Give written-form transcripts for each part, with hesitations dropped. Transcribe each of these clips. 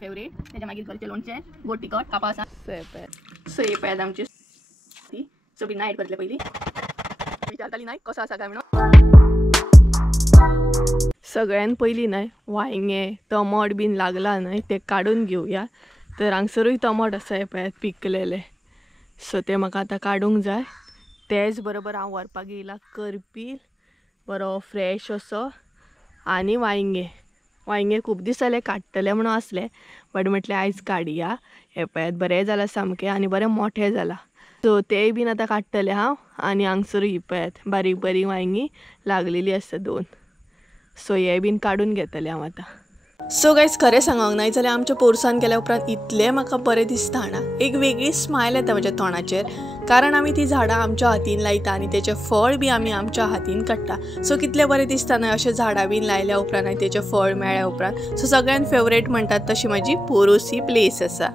Favourite त्याच्या मागीर करचे लोणचे गोड तिखट कापा आसा सो हे पळयात आमची सो बिना ऍड करतले पयली विचारताली नाही कसो आसा काय म्हणून सगळ्यान पयली न्हय वांयगे टमाट बीन लागला न्हय ते काढून घेवया तर हांगसरूय टमाट आसा हे पळयात पिकलेले सो ते म्हाका आतां काडूंक जाय तेच बरोबर हांव व्हरपाक येयला करपील बरो फ्रेश असो आनी वांयगे खूब दीस जाले काडटले म्हणून आसले बट म्हटलें आयज काडया हे पळयात बरें जाला सामकें आनी बरें मोठें जाला सो तेय बीन आतां काडटले हांव आनी हांगसरूय ही पळयात बारीक बारीक वांयगी लागलेली आसा 2 सो हे बीन काडून घेतले हांव आतां सो गायज खरें सांगूंक नाय जाल्यार आमच्या पोरसान गेल्या उपरांत इतलें म्हाका बरें दिसता हांगा एक वेगळी स्मायल येता म्हज्या तोंडाचेर कारण आमी ती झाडां आमच्या हातीन लायता आनी तेचें फळ बी आमी आमच्या हातीन काडटा सो कितलें बरें दिसता न्हय अशें झाडां बीन लायल्या उपरांत आनी तेचें फळ मेळ्ळ्या उपरांत सो सगळ्यान फेवरेट म्हणटात तशी म्हाजी पोरूस ही प्लेस आसा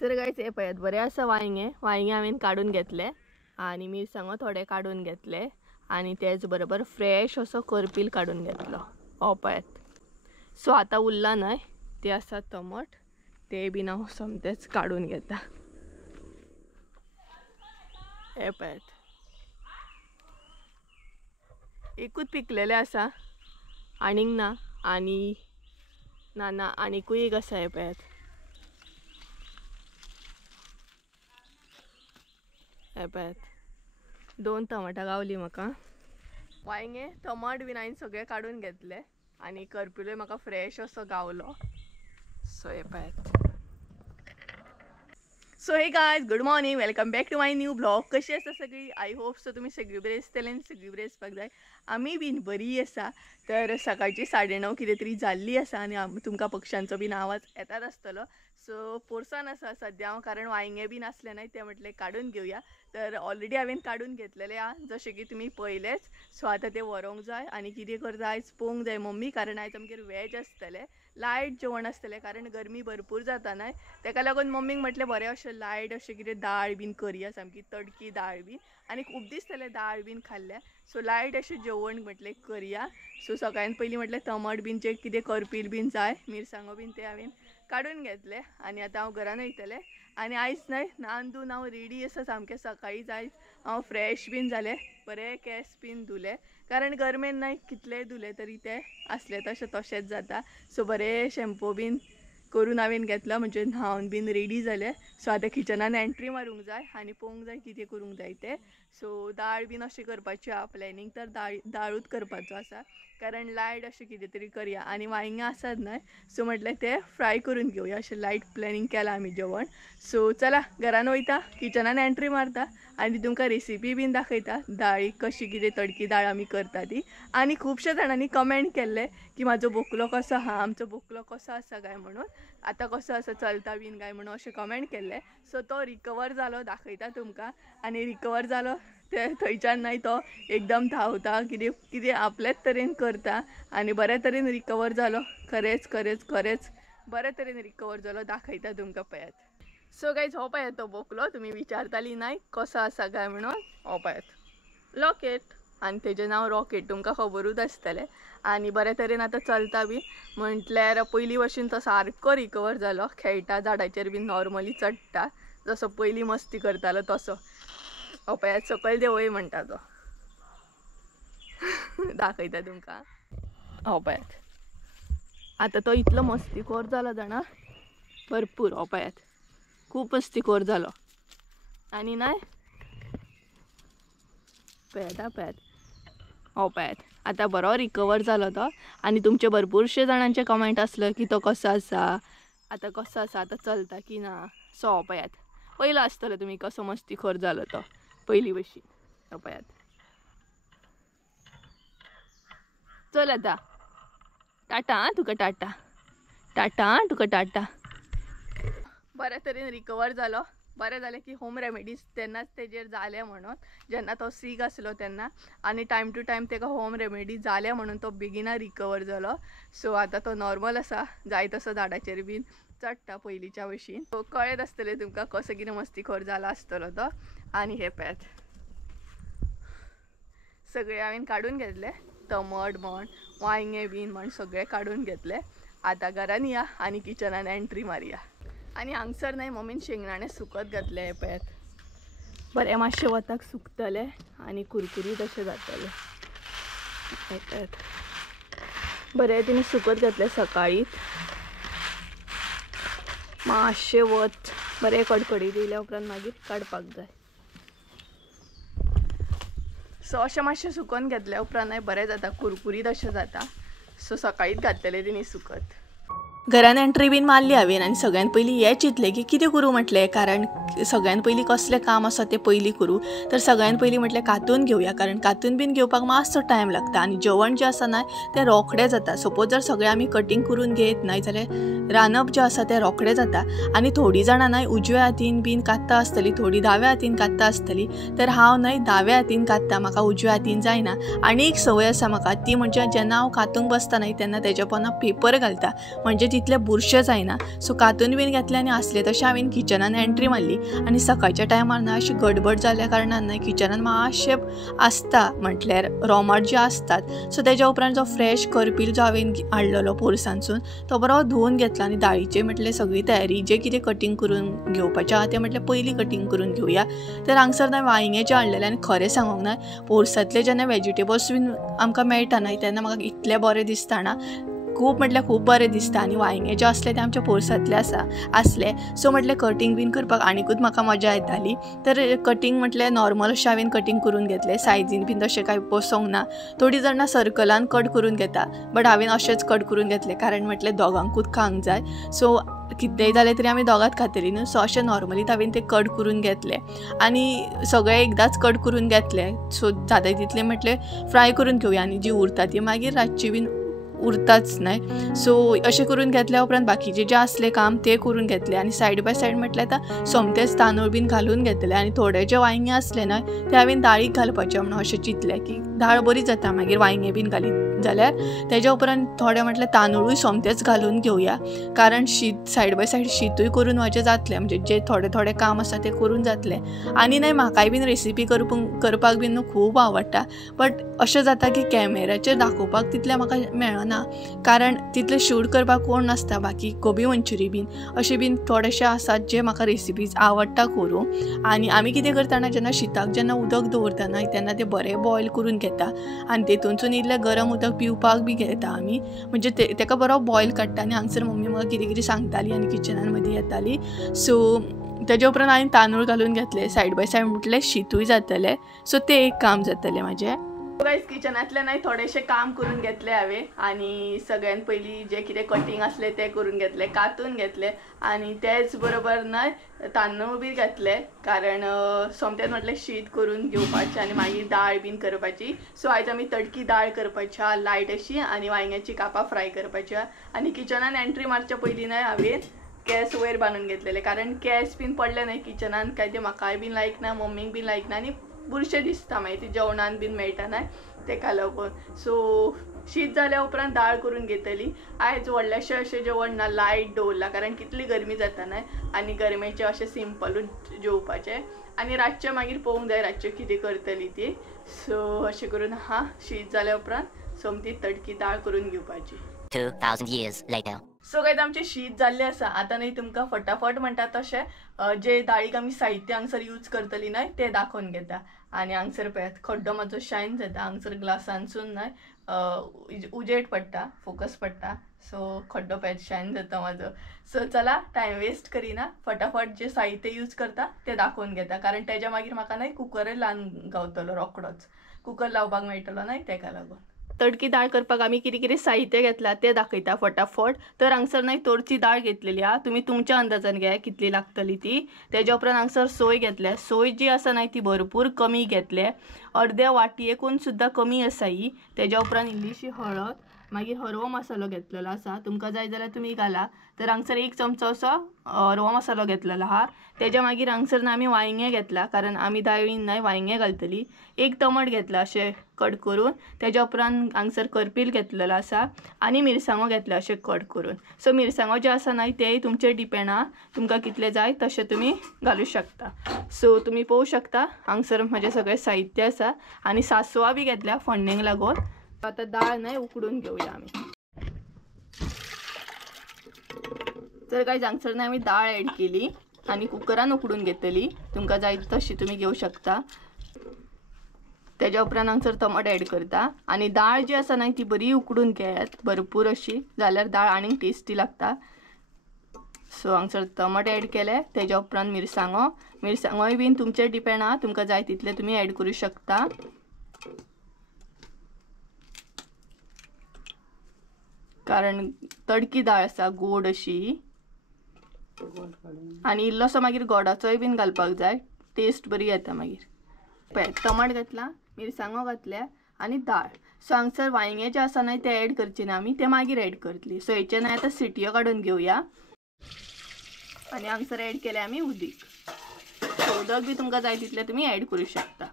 तर गायज हे पळयात बरें आसा वांयगे हांवें काडून घेतले आनी मिरसांगो थोडे काडून घेतले आनी तेच बरोबर फ्रेश असो करपील काडून घेतलो हो पळयात सो आतां उरला न्हय ते आसा टमाट ते बीन हांव सोमतेच काडून घेता हे पळयात एकूच पिकलेले आसा आनीक ना आनी ना आनीकूय एक आसा हे पळयात हे पळयात 2 टमाटां गावली म्हाका वांयगे टमाट बीन हांवें सगळे काडून घेतले आनी करपिलोय म्हाका फ्रेश असो गावलो सो हे पळयात so hey guys good morning welcome back to my new blog कशी आसा सगळी आय होप सो तुमी सगळी बरी आसतले आनी सगळी बरी आसपाक जाय आमी बीन बरी आसा तर सकाळची 9:30 कितें तरी जाल्ली आसा आनी तुमकां पक्ष्यांचो बीन आवाज येतात आसतलो सो पोरसान आसा सद्या हांव कारण वांयगे बीन आसले न्हय ते म्हटले काडून घेवया तर ऑलरेडी हांवें काडून घेतलेले आहा जशें की तुमी पळयलेच सो आतां ते व्हरोंक जाय आनी कितें करता आयज पळोवंक जाय मम्मी कारण आयज आमगेर वॅज आसतलें लायट जेवण आसतलें कारण गरमी भरपूर जाता न्हय तेका लागून मम्मीक म्हटलें बरें अशें लायट अशें कितें दाळ बीन करया सामकी तडकी दाळ बीन आनी खूब दीस जाले दाळ बीन खाल्ल्या सो लायट अशें जेवण म्हटलें करया सो सकाळीन पयलीं म्हटलें टमाट बीन जे कितें करपील बीन जाय मिरसांगो बीन ते हांवें काडून घेतले आनी आतां हांव घरान वयतलें आनी आयज न्हय नांदून हांव रेडी आसा सामकें सकाळींच आयज हांव फ्रेश बीन जालें बरें केंस बीन धुले कारण गरमेन न्हय कितलेय धुले तरी ते आसले तशेंच जाता सो बरें शॅम्पू बीन करून हांवें घेतला म्हणजे न्हावन बीन रेडी जालें सो आतां किचनान एंट्री मारूंक जाय आनी पळोवंक जाय कितें करूंक जाय तें सो दाळ बीन अशें करपाची आहा प्लॅनिंग तर दाळूच करपाचो आसा कारण लायट अशें कितें तरी करया आनी वांयगे आसात न्हय सो म्हटलें ते फ्राय करून घेवया अशें लायट प्लॅनिंग केलां आमी जेवण सो चला घरान वयता किचनान एंट्री मारता आनी तुमकां रेसिपी बीन दाखयता दाळीक कशी कितें तडकी दाळ आमी करता ती आनी खुबश्या जाणांनी कमेंट केल्ले की म्हाजो बोकलो कसो आहा आमचो बोकलो कसो आसा काय म्हणून आतां कसो आसा चलता बीन काय म्हणून अशें कमेंट केल्ले सो तो रिकवर जालो दाखयता तुमकां आनी रिकवर जालो ते थंयच्यान न्हय तो एकदम धांवता कितें आपलेच तरेन करता आनी बऱ्या तरेन रिकवर जालो खरेंच बऱ्या तरेन रिकवर जालो दाखयता तुमकां पळयात सो गायज हो पळयात तो बोकलो तुमी विचारताली नाय कसो आसा काय म्हणून हो पळयात लॉकेट आनी तेजें नांव रॉकेट तुमकां खबरूच आसतलें आनी बऱ्या तरेन आतां चलता बी म्हटल्यार पयलीं भशेन तो सारको रिकवर जालो खेळटा झाडाचेर बीन नॉर्मली चडटा जसो पयलीं मस्ती करतालो तसो हो पळयात सकयल देंवय म्हणटा तो दाखयता तुमकां हो पळयात आतां तो इतलो मस्तीखोर जालो जाणा भरपूर हो पळयात खूब मस्तीखोर जालो आनी नाय पळयात हो पळयात आतां बरो रिकवर जालो तो आनी तुमचे भरपूरशे जाणांचे कमेंट आसले की तो कसो आसा आतां चलता की ना सो हो पळयात पयलो आसतलो तुमी कसो मस्तीखोर जालो तो पयलीं भशेन हो पळयात चल आतां टाटा तुका टाटा बऱ्या तरेन रिकवर जालो बरें जालें की होम रेमेडीज तेन्नाच तेजेर जाले म्हणून जेन्ना तो सीक आसलो तेन्ना आनी टायम टू टायम तेका होम रेमेडी जाले म्हणून तो बेगिना रिकवर जालो सो आतां तो नॉर्मल आसा जाय तसो झाडाचेर बीन चडटा पयलींच्या भशेन सो कळत आसतलें तुमकां कसो कितें मस्तीखोर जाला आसतलो तो आनी हे पळयात सगळे हांवें काडून घेतले टमाट म्हण वांयगे बीन म्हण सगळे काडून घेतले आता घरान या आणि किचनान एंट्री मारया. आणि हांगसर नाही मम्मीन शेंगदाणे सुकत घातले हे पळयात. बरे मातशे वताक सुकतले आणि कुरकुरीत अशे जातले. बरे तिने सुकत घातले सकाळी. मातशे वत बरे कडकडीत दिल्या उपरांत मागीर काडपाक जाय. सो अशें मातशें सुकोवन घेतल्या उपरांत बरें जाता, कुरकुरीत अशें जाता. सो सकाळीच घातलेले तिने सुकत. घरान एंट्री बीन मारली हांवें आनी सगळ्यान पयलीं हें चिंतलें की कितें करूं म्हटलें, कारण सगळ्यान पयलीं कसलें काम आसा तें पयलीं करूं. तर सगळ्यान पयलीं म्हटलें कातून घेवया, कारण कातून बीन घेवपाक मातसो टायम लागता आनी जेवण जें आसा ना तें रोखडें जाता. सपोज जर सगळें आमी कटींग करून घेयत नाय जाल्यार रांदप जें आसा तें रोखडें जाता. आनी थोडीं जाणां न्हय उजव्या हातीन बीन कात्ता आसतलीं, थोडीं दाव्या हातीन कात्ता आसतलीं. तर हांव न्हय दाव्या हातीन कात्ता, म्हाका उजव्या हातीन जायना. आनी एक संवय आसा म्हाका, ती म्हणजे जेन्ना हांव कातूंक बसता न्हय तेन्ना तेज्या पोंदा पेपर घालता, म्हणजे तितले बुरशे जायना. सो कातून बीन घेतले आनी आसले तशें हांवें किचनान एंट्री मारली. आनी सकाळच्या टायमार ना अशी गडबड जाल्ल्या कारणान न्हय किचनान मातशें आसता म्हटल्यार रोमाट जे आसतात. सो तेज्या उपरांत जो फ्रेश करपील जो हांवें हाडलेलो पोरसांसून तो बरो धुवन घेतला आनी दाळीचे म्हटल्यार सगळी तयारी जें कितें कटींग करून घेवपाचें आहा तें म्हटल्यार पयलीं कटींग करून घेवया. तर हांगसर न्हय वांयगें जें हाडलेलें आनी खरें सांगूंक न्हय पोरसांतले जेन्ना वेजिटेबल्स बीन आमकां मेळटा न्हय तेन्ना म्हाका इतलें बरें दिसता ना, खूब म्हटल्यार खूब बरें दिसता. आनी वांयगें जें असलें तें आमच्या पोरसांतलें आसलें. सो म्हटलें कटींग बीन करपाक आनीकूच म्हाका मजा येताली. तर कटींग म्हटल्यार नॉर्मल अशें हांवें कटींग करून घेतलें, सायजीन बीन तशें कांय बसोंक ना. थोडीं जाणां सर्कलान कट करून घेता, बट हांवें अशेंच कट करून घेतलें कारण म्हटलें दोगांकूच खावंक जाय. सो कितेंय जालें तरी आमी दोगांच खातलीं न्हू. सो अशें नॉर्मलीच हांवें तें कट करून घेतलें आनी सगळें एकदांच कट करून घेतलें. सो जाता तितलें म्हटलें फ्राय करून घेवया आनी जी उरता ती मागीर रातची बीन उरताच न्हय. सो अशें करून घेतल्या उपरांत बाकीचें जें आसलें काम तें करून घेतलें आनी सायड बाय सायड म्हटल्यार आतां सोमतेच तांदूळ बीन घालून घेतले. आनी थोडे जे वांयगें आसलें न्हय तें हांवें दाळीक घालपाचें म्हणून अशें चिंतलें की दाळ बरी जाता मागीर वांयगें बीन घालीत जाल्यार. तेज्या उपरांत थोडे म्हटल्यार तांदूळूय सोमतेच घालून घेवया, कारण शीत सायड बाय सायड शीतूय करून म्हाजें जातलें, म्हणजे जें थोडें काम आसा तें करून जातलें. आनी न्हय म्हाकाय बीन रेसिपी करपाक बीन न्हू खूब आवडटा, बट अशें जाता की कॅमेराचेर दाखोवपाक तितलें म्हाका मेळना, कारण तितलें शूट करपाक कोण नासता. बाकी गोबी मंचुरी बीन अशें बीन थोडेशे आसात जे म्हाका रेसिपीज आवडटा करूं. आनी आमी कितें करतना जेन्ना शीताक जेन्ना उदक दवरता न्हय तेन्ना तें बरें बॉयल करून घेता आनी तेतूनसून इल्लें गरम उदक पिवपाक बी घेता आमी, म्हणजे तेका बरो बॉयल काडटा. आनी हांगसर मम्मी म्हाका कितें कितें सांगताली आनी किचनान मदीं येताली. सो तेज्या उपरांत हांवें तांदूळ घालून घेतले, सायड बाय सायड म्हटलें शीतूय जातलें. सो तें एक काम जातलें म्हाजें. गायज किचनांतले न्हय थोडेशें काम करून घेतलें हांवें आनी सगळ्यान पयलीं जें कितें कटींग आसलें तें करून घेतलें, कातून घेतलें आनी तेच बरोबर न्हय तांदूळ बी घातलें, कारण सोमतेच म्हटलें शीत करून घेवपाचें आनी मागीर दाळ बीन करपाची. सो आयज आमी तडकी दाळ करपाची आहा लायट अशी आनी वांयग्याची कापां फ्राय करपाची आहा. आनी किचनान एंट्री मारच्या पयलीं न्हय हांवें केस वयर बांदून घेतलेले, कारण केस बीन पडले न्हय किचनान काय ते म्हाकाय बीन लायक ना, मम्मीक बीन लायक ना आनी बुरशें दिसता मागीर ती जेवणान बीन मेळटा न्हय तेका लागून. सो शीत जाल्या उपरांत दाळ करून घेतली. आयज व्हडलेशें अशें जेवण ना, लायट दवरला, कारण कितली गरमी जाता न्हय आनी गरमेचें अशें सिंपलूच जेवपाचें आनी रातचें मागीर पळोवंक जाय रातचें कितें करतली ती. सो अशें करून शीत जाल्या उपरांत सोमती तडकी दाळ करून घेवपाची. 2000 years later. सो गायज आमचें शीत जाल्लें आसा. आतां न्हय तुमकां फटाफट म्हणटा तशें जे दाळीक आमी साहित्य हांगसर यूज करतली न्हय तें दाखोवन घेता. आनी हांगसर पळयात खड्डो म्हाजो शायन जाता, हांगसर ग्लासांसून न्हय उजेड पडटा, फोकस पडटा. सो खड्डो पळयात शायन जाता म्हाजो. सो चला टायम वेस्ट करिना, फटाफट जे साहित्य यूज करता तें दाखोवन घेता, कारण तेज्या मागीर म्हाका न्हय कुकरय लावन गावतलो रोखडोच, कुकर लावपाक मेळटलो न्हय तेका लागून. तडकी दाळ करपाक आमी कितें कितें साहित्य घेतला तें दाखयता फटाफट. तर हांगसर न्हय तोरची दाळ घेतलेली आहा, तुमी तुमच्या अंदाजान घ्या कितली लागतली ती. तेज्या उपरांत हांगसर सोय घेतल्या, सोय जी आसा न्हय ती भरपूर कमी घेतले, अर्द्या वाटयेकून सुद्दां कमी आसा ही. तेज्या उपरांत इल्लीशी हळद, मागीर हरवो मसालो घेतलेलो आसा, तुमकां जाय जाल्यार तुमी घाला. तर हांगसर 1 चमचो असो हरवो मसालो घेतलेलो आहा. तेज्या मागीर हांगसर आमी वांयगें घेतला, कारण आमी दाळीन न्हय वांयगें घालतली. 1 टमाट घेतला अशें कट करून. तेज्या उपरांत हांगसर करपील घेतलेलो आसा आनी मिरसांगो घेतल्या अशें कट करून. सो मिरसांगो जे आसा न्हय तेय तुमचेर डिपेंड आहा, तुमकां कितले जाय तशें तुमी घालूं शकता. सो तुमी पळोवंक शकता हांगसर म्हजें सगळें साहित्य आसा आनी सांसवां बी घेतल्या फोडणेक लागून. आतां दाळ न्हय उकडून घेवया आमी. तर गाईज हांगसर आमी डाळ ॲड केली आणि कुकरान उकडून घेतली. तुमकां जाय तशी तुम्ही घेऊ शकता. त्याच्या उपरांत हांगसर टमाट ॲड करता आणि डाळ जी आसा ना ती बरी उकडून घेयात भरपूर अशी, जाल्यार डाळ आनीक टेस्टी लागता. सो हांगसर टमाट ॲड केले. त्याच्या उपरांत मिरसांगोय बीन तुमचेर डिपेंड आहा, तुमकां जाय तितले तुम्ही ॲड करू शकता. कारण तडकी डाळ आसा गोड अशी आणि इल्लोसो मागीर गोडाचोय बीन घालपाक जाय, टेस्ट बरी येता. मागीर टमाट घातला, मिरसांगो घातल्या आणि डाळ. सो हांगसर वांयगे जे आसा न्हय ते ॲड करचे ना आमी, ते मागीर ॲड करतली. सो हेचे न्हय आतां सिटयो काडून घेवया. आणि हांगसर ॲड केले आमी उदीक. सो उदक बी तुमकां जाय तितले तुम्ही ॲड करू शकता.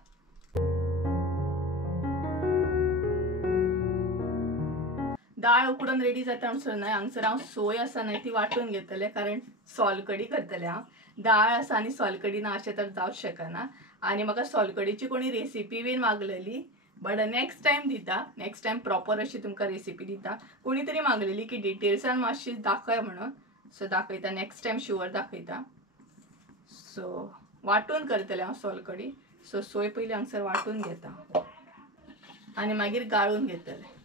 डाळ उकडून रेडी जाता म्हणसर न्हय हांगसर हांव सोय आसा न्हय ती वाटून घेतले, कारण सोलकडी करतले हांव. डाळ आसा आनी सोलकडी ना अशें तर जावंच शकना. आणि म्हाका सोलकडीची कोणी रेसिपी बीन मागलेली, बट नेक्स्ट टायम दिता. नेक्स्ट टायम प्रॉपर अशी तुमकां रेसिपी दिता. कोणी तरी मागलेली की डिटेल्सान मातशी दाखय म्हणून. सो दाखयता, नेक्स्ट टायम शुअर दाखयता. सो वाटून करतले हांव सोलकडी. सो सोय पयली हांगसर वाटून घेता आणि मागीर गाळून घेतले.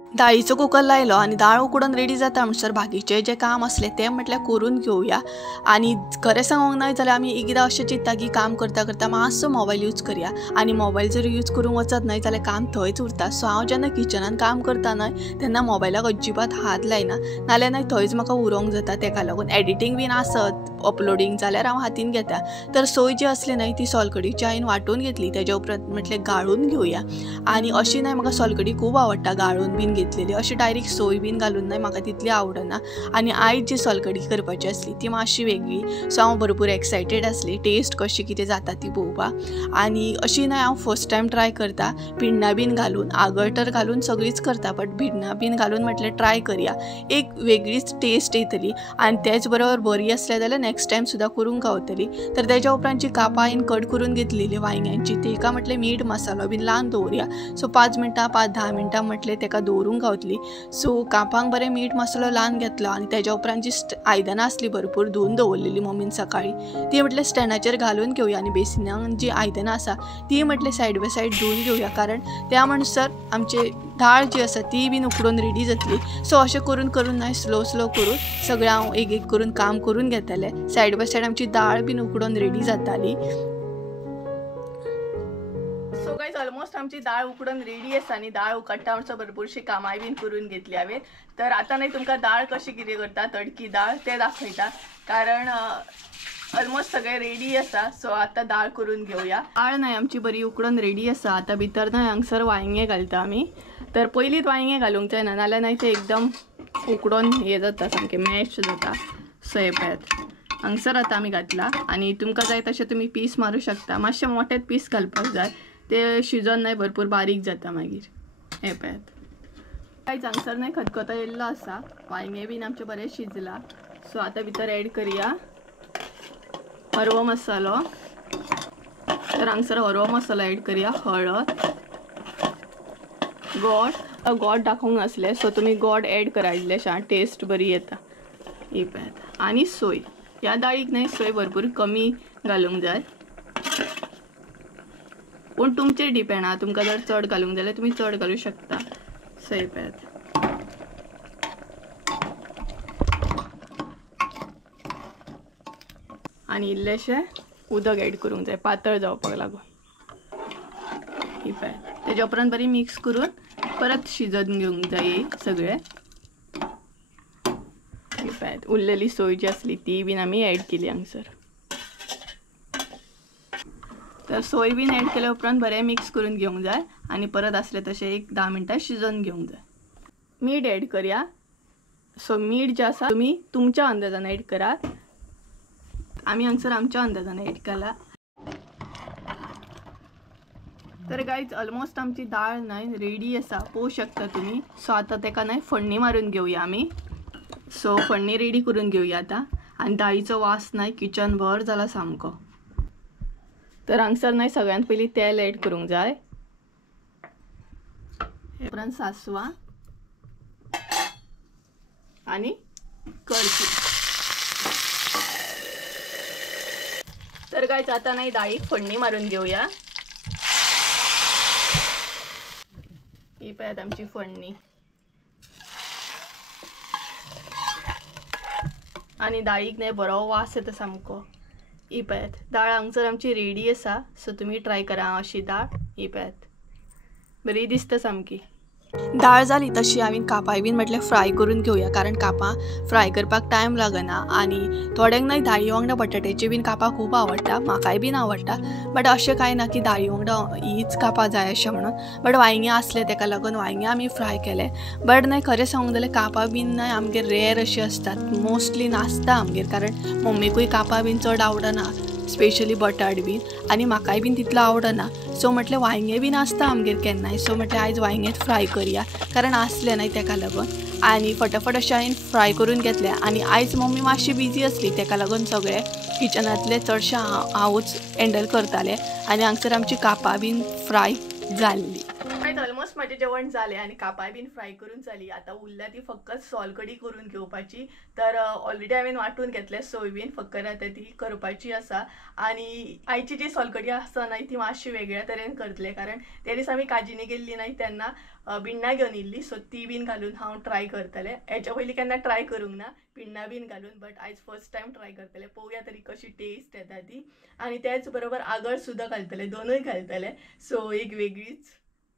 डाळीचो कुकर लायलो आणि डाळ उकडून रेडी जाता म्हणसर बाकीचे जे काम असले ते म्हटल्यार करून घेवया. आणि खरें सांगूंक न्हय जाल्यार आमी एकदां अशें चिंतता की काम करता करता मातसो मोबायल यूज करया. आणि मोबायल जर यूज करूंक वचत न्हय जाल्यार काम थंयच उरता. सो हांव जेन्ना किचनान काम करता न्हय तेन्ना मोबायलाक अजिबात हात लायना, नाल्यार न्हय थंयच म्हाका उरोंक जाता. ताका लागून एडिटींग बीन आसत अपलोडींग जाल्यार हांव हातीन घेता. तर सोय जी असली न्हय ती सोलकडीची हांवें वाटून घेतली. तेज्या उपरांत म्हटलें गाळून घेवया. आणि अशी न्हय म्हाका सोलकडी खूब आवडटा गाळून बीन घेतलेली. अशी डायरेक्ट सोय बीन घालून न्हय म्हाका तितली आवडना. आणि आयज जी सोलकडी करपाची आसली ती मातशी वेगळी. सो हांव भरपूर एक्सायटेड आसली टेस्ट कशी कितें जाता ती पळोवपाक. आणि अशी न्हय हांव फर्स्ट टायम ट्राय करता भिण्णां बीन घालून. आगळटर घालून सगळीच करता, बट भिण्णां बीन घालून म्हटलें ट्राय करया, एक वेगळीच टेस्ट येतली. आणि त्याच बरोबर बरी आसल्या जाल्यार नेक्स्ट टायम सुद्दां करूंक गावतली. तर तेज्या उपरांतची कापां हांवें कट करून घेतलेली वांयग्यांची, तेका म्हटलें मीठ मसालो बीन लावन दवरया. सो 5 मिनटां 5-10 मिनटां म्हटलें तेका दवरूंक गावतली. सो कापांक बरें मीठ मसालो लावन घेतलो. आणि तेज्या उपरांत जी आयदनां आसली भरपूर धुवन दवरलेली मम्मीन सकाळी, ती म्हटलें स्टँडाचेर घालून घेवया. आणि बेसिनान जी आयदनां आसा ती म्हटलें सायड बाय सायड धुवन घेवया, कारण त्या म्हणसर आमची डाळ जी आसा ती बीन उकडून रेडी जातली. सो अशें करून करून न्हय स्लो करून सगळें हांव एक एक करून काम करून घेतलें. सायड बाय सायड आमची डाळ बीन उकडून रेडी जाताली. सो गायज ऑलमोस्ट आमची डाळ उकडून रेडी आसा आणि डाळ उकडटा म्हणसर भरपूरशी कामाय बीन करून घेतली हांवें. तर आतां न्हय तुमकां डाळ कशी कितें करता तडकी डाळ ते दाखयता, कारण ऑलमोस्ट सगळें रेडी आसा. सो आतां डाळ करून घेवया. डाळ न्हय आमची बरी उकडून रेडी आसा. आतां भितर न्हय हांगसर वांयगे घालता आमी. तर पयलींच वांयगे घालूंक जायना, नाल्यार न्हय ते एकदम उकडून हे जाता, सामकें मॅश जाता. सो हे पळयात हांगसर आतां आमी घातला. आणि तुमकां जाय तशें तुमी पीस मारूं शकता. मातशे मोठेच पीस घालपाक जाय, ते शिजोन न्हय भरपूर बारीक जाता मागीर. हे पळयात कांयच हांगसर न्हय खतखतो येयल्लो आसा. वांयगे बीन आमचे बरें शिजला. सो आतां भितर ॲड करया हरवो मसालो. तर हांगसर हरवो मसालो ॲड करया, हळद, गोड दाखोवंक नासलें, सो तुमी गोड ॲड करा इल्लेशें, टेस्ट बरी येता. ही पळयात. आनी सोय, ह्या डाळीक न्हय सोय भरपूर कमी घालूंक जाय, पूण तुमचेर डिपेंड आहा. तुमकां जर चड घालूंक जाल्यार तुमी चड घालूं शकता. सो हे पळयात. आणि इल्लेशें उदक ॲड करूंक जाय पातळ जावपाक लागून. ही पळयात. तेज्या उपरांत बरी मिक्स करून परत शिजोवन घेवंक जाय सगळें. ही पळयात उरलेली सोय जी आसली ती बीन आमी ॲड केली हांगसर. तर सोय बीन ॲड केल्या उपरांत बरें मिक्स करून घेवंक जाय. आणि परत आसलें तशें एक 10 मिनटां शिजोवन घेवंक जाय. मीठ ॲड करया. सो मीठ जें आसा तुमी तुमच्या अंदाजान ॲड करात. आमी हांगसर आमच्या अंदाजान ॲड केला. तर गायज ऑलमोस्ट आमची डाळ न्हय रेडी आसा, पळोवंक शकता तुमी. सो आतां तेका न्हय फोडणी मारून घेवया आमी. सो फोडणी रेडी करून घेवया आतां. आनी डाळीचो वास न्हय किचन भर जाला सामको. तर हांगसर न्हय सगळ्यांत पयलीं तेल ॲड करूंक जाय. उपरांत सासवां आनी कळशी. गायच आता नाही डाळी फोडणी मारून घेऊया. ही पळत आमची फोडणी आणि डाळीक नाही बरो वास येता सामको. ही पळत डाळ हांगसर आमची रेडी आसा. सो तुम्ही ट्राय करा अशी डाळ. ही पळत बरी दिसता सामकी. डाळ जाली तशी आम्ही कापाय बीन म्हटल्यार फ्राय करून घेवया, कारण कापां फ्राय करपाक टायम लागना. आणि थोड्यांक नाही दाळी वांगडा बटाट्याची बीन कापां खूब आवडटा, म्हाकाय बीन आवडटा. बट अशें कांय ना की दाळी वांगडा हीच कापां जाय अशें म्हणून. बट वांयगें आसलें तेका लागून वांयगें आमी फ्राय केलें. बट नाही खरें सांगूंक जाल्यार कापां बीन नाही आमगेर रेअर अशी असतात, मोस्टली नासता आमगेर, कारण मम्मीकूय कापां बीन चड आवडना, स्पेशली बटाट बीन. आणि म्हाकाय बीन तितलो आवडना. सो म्हटलें वांयगें बीन आसता आमगेर केन्नाय. सो म्हटलें आयज वांयगेंच फ्राय करया, कारण आसलें नाही तेका लागून. आणि फटाफट अशें हांवें फ्राय करून घेतलें. आणि आयज मम्मी मातशी बिजी आसली, तेका लागून सगळें किचनांतलें चडशें हांवूच हँडल करतालें. आणि हांगसर आमची कापां बीन फ्राय जाल्ली. ऑलमोस्ट माझे जेवण झाले आणि कापाय बीन फ्राय करून जाली. आता उरल्या ती फक्त सोलकडी करून घेवपाची. तर ऑलरेडी हांवें वाटून घेतले सोयबीन, फक्त आता ती करपाची आसा. आणि आयची जी सोलकडी आसा नाही ती मातशी वेगळ्या तरेन करतले, कारण त्या दिसा आमी काजीनी गेल्ली नाही तेन्ना भिण्णां घेवन येयल्ली. सो ती बीन घालून हांव ट्राय करतलें. हेच्या पयलीं केन्ना ट्राय करूंक ना भिण्णां बीन घालून, बट आयज फर्स्ट टायम ट्राय करतलें. पळोवया तरी कशी टेस्ट येता ती. आणि त्याच बरोबर आगळ सुद्दां घालतलें, दोनूय घालतलें. सो एक वेगळीच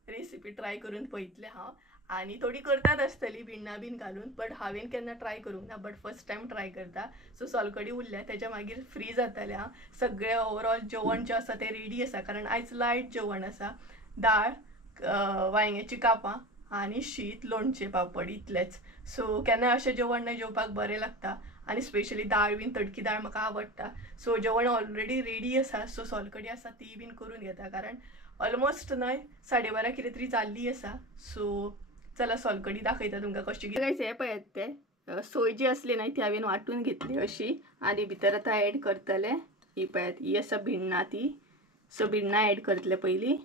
रेसिपी ट्राय करून पळयतलें हांव. आणि थोडी करतात आसतली भिण्णां बीन घालून, बट हांवें केन्ना ट्राय करूंक ना, बट फर्स्ट टायम ट्राय करता. सो सोलकडी उरल्या तेच्या मागीर फ्री जातलें हांव. सगळें ओवरऑल जेवण जें आसा तें रेडी आसा, कारण आयज लायट जेवण आसा. दाळ, वांयग्याची कापां आणि शीत, लोणचें, पापड इतलेंच. सो केन्नाय अशें जेवण नाही जेवपाक बरें लागता. आणि स्पेशली दाळ बीन तडकी दाळ म्हाका आवडटा. सो जेवण ऑलरेडी रेडी आसा. सो सोलकडी आसा ती बीन करून घेता, कारण ऑलमोस्ट न्हय 12:30 कितें तरी जाल्ली आसा. सो चला सोलकडी दाखयता तुमकां कशी. गायस हे पळयात ते सोय जी असली नाही ती हांवें वाटून घेतली अशी, आणि भितर आतां ऍड करतले. ही पळयात ही आसा भिण्णां ती. सो भिण्णां ऍड करतले पयलीं.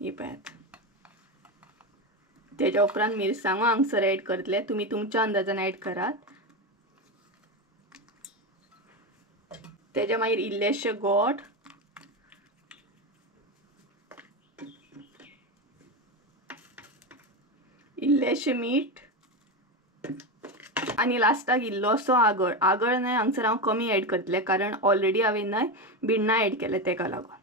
ही पळयात तेच्या उपरांत मिरसांगो हांगसर ऍड करतले. तुम्ही तुमच्या अंदाजान ऍड करात. तेच्या मागीर इल्लेशे गोड, इल्लेशे मीठ, आणि लास्टाक इल्लोसो आगळ. आगळ न्हय हांगसर हांव कमी ऍड करतले, कारण ऑलरेडी हांवें न्हय भिण्णां ऍड केले तेका लागून.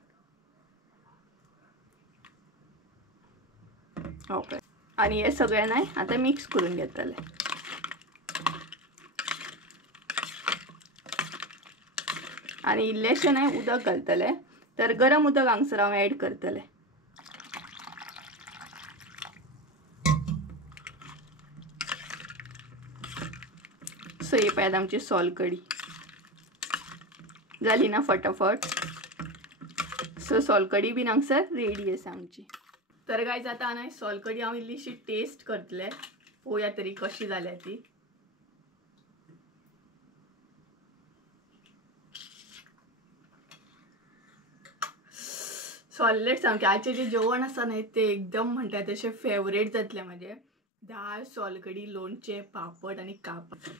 ओके. आणि हे सगळें न्हय आतां मिक्स करून घेतले. आणि इल्लेशे न्हय उदक घालतले. तर गरम उदक हांगसर हांव ऍड करतले. सो ही पळयात आमची सोलकडी जाली ना फटाफट. सो सोलकडी बीन हांगसर रेडी आसा आमची. तर गायज आतां न्हय सोलकडी हांव इल्लीशी टेस्ट करतले. पळोवया तरी कशी जाल्या ती. सॉलिड सामकें. आजचें जें जेवण आसा न्हय तें एकदम म्हणटा तशें फेवरेट जातलें म्हजें. दाळ, सोलकडी, लोणचें, पापड आणि कापां.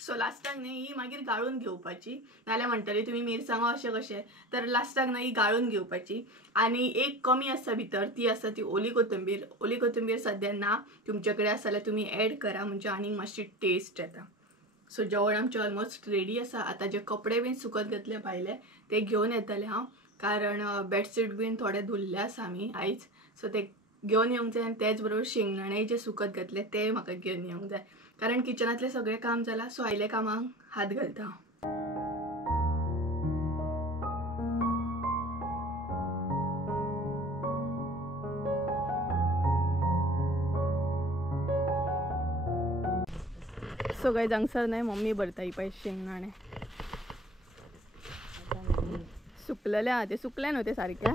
सो लास्टाक न्हय ही मागीर गाळून घेवपाची. नाल्यार म्हणटली तुमी मिरसांगो अशें कशें, तर लास्टाक न्हय गाळून घेवपाची. आणि एक कमी आसा भितर, ती आसा ती ओली कोथंबीर. ओली कोथंबीर सद्या ना, तुमचे कडेन आसा जाल्यार तुमी ऍड करा, म्हणजे आनीक मातशी टेस्ट येता. सो जेवण आमचें ऑलमोस्ट रेडी आसा. आतां जे कपडे बीन सुकत घेतले भायले ते घेवन येतले हांव, कारण बेडशीट बीन थोडे धुल्ले आसा आमी आयज. सो ते घेवन येवंक जाय. आनी तेच बरोबर शेंगदाणे जे सुकत घातले ते म्हाका घेवन येवंक जाय, कारण किचनातले सगळें काम जाला. सो आयले कामाक हात घालता हांव. सो गायज हांगसर न्हय मम्मी भरता ही पळय शेंगदाणे. सुकलेले आहा ते, सुकले न्हू ते सारके.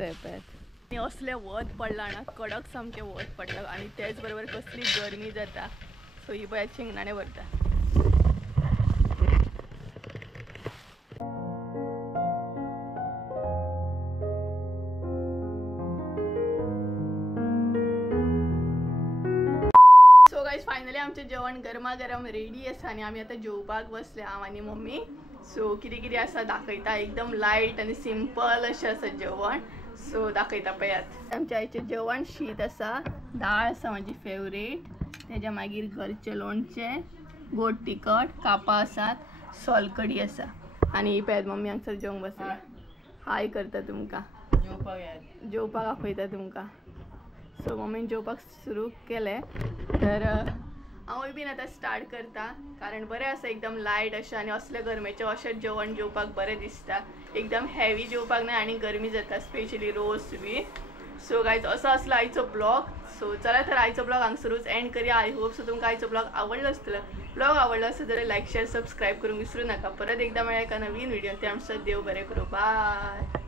आणि असले वत पडला ना, कडक सामके वत पडला. आणि त्याच बरोबर कसली गरमी जाता. सो ही पळय शेंगदाणे भरता. सो गाइस फायनली आमचें जेवण गरमागरम रेडी आसा आनी आमी आतां जेवपाक बसले हांव आनी मम्मी. सो कितें कितें आसा दाखयता. एकदम लायट आनी सिंपल अशें आसा जेवण. सो दाखयता पळयात. आमच्या आयचें जेवण शीत आसा, दाळ आसा म्हाजी फेवरेट, तेज्या मागीर घरचें लोणचें, गोड तिखट, कापां आसात, सोलकडी आसा आनी ही पळयात मम्मी हांगसर जेवंक बसला. हाय करता तुमकां, जेवपाक आपयता तुमकां. सो मम्मीन जेवपाक सुरू केलें तर हांवूय बीन आतां स्टार्ट करता. कारण बरें आसा एकदम लायट अशें आनी असलें गरमेचें अशेंच जेवण जेवपाक बरें दिसता. एकदम हेवी जेवपाक न्हय आनी गरमी जाता स्पेशली रोस बी. सो गायज असो आसलो आयचो ब्लॉग. सो चला तर आयचो ब्लॉग हांगसरूच एंड करूया. आय होप सो तुमकां आयचो ब्लॉग आवडलो आसतलो. ब्लॉग आवडलो आसत जाल्यार लायक शेअर सबस्क्राईब करूंक विसरू नका. परत एकदा मेळ्या एका नवीन व्हिडिओ. त्या देव बरें करूं. बाय.